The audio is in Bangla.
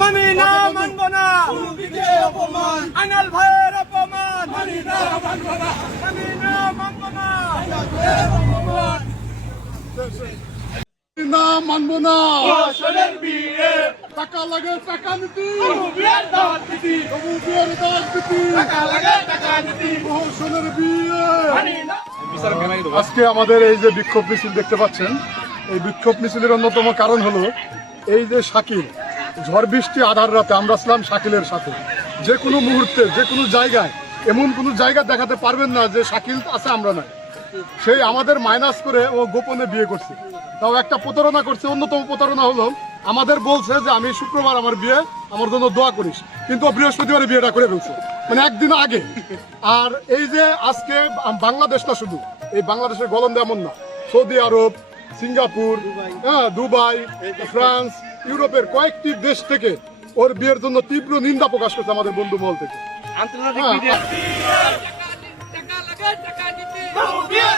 মানি না মানব না আনাল ভাইয়ের অপমান মানি না মানব না না মানবো না। বিয়ে টাকা লাগে টাকা নীতি, বিয়ের দাওয়াত দিতি তবু বিয়ের দাওয়াত দিতি, টাকা লাগে টাকা দিতি প্রহসনের বিয়ে। মানি না। আজকে আমাদের এই যে বিক্ষোভ মিছিল দেখতে পাচ্ছেন, এই বিক্ষোভ মিছিলের অন্যতম কারণ হলো এই যে শাকিল, ঝড় বৃষ্টি আধার রাতে আমরা ছিলাম শাকিলের সাথে। যে কোনো মুহূর্তে যে কোনো জায়গায় এমন কোনো জায়গা দেখাতে পারবেন না যে শাকিল আছে আমরা নাই। সেই আমাদের মাইনাস করে ও গোপনে বিয়ে করছে, তাও একটা প্রতারণা করছে। অন্যতম প্রতারণা হলো আমাদের বলছে যে আমি শুক্রবার আমার বিয়ে, আমার জন্য দোয়া করিস, কিন্তু ও বৃহস্পতিবারে বিয়েটা করে ফেলছে, মানে একদিন আগে। আর এই যে আজকে বাংলাদেশ না, শুধু এই বাংলাদেশের গলন্দে এমন না, সৌদি আরব, সিঙ্গাপুর, দুবাই, ফ্রান্স, ইউরোপের কয়েকটি দেশ থেকে ওর বিয়ের জন্য তীব্র নিন্দা প্রকাশ করছে আমাদের বন্ধু মহল থেকে। বিয়ে